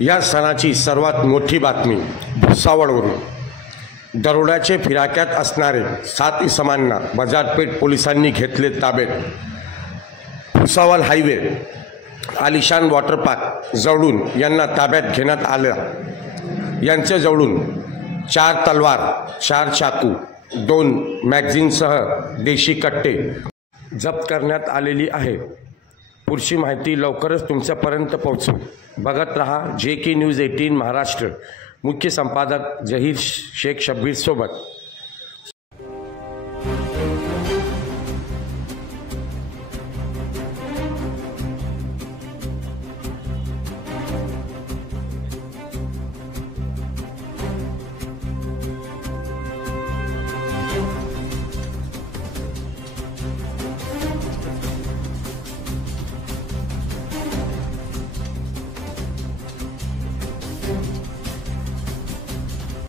या सणाची सर्वात मोठी बातमी भुसावळवरून दरोड्याचे फिराक्यात असणारे 7 इसमांना बाजारपेठ पोलिसांनी घेतले ताब्यात। भुसावळ हायवे आलिशान वॉटर पार्क जवळून यांना ताब्यात घेण्यात आलं। यांच्या जवळून 4 तलवार, 4 चाकू, 2 मॅगझिनसह देशी कट्टे जप्त करण्यात आलेली आहे। पुढची माहिती लवकरच तुमच्यापर्यंत पोहोचू। बघत रहा JK न्यूज 18 महाराष्ट्र। मुख्य संपादक जहीर शेख शब्बीर सोबत।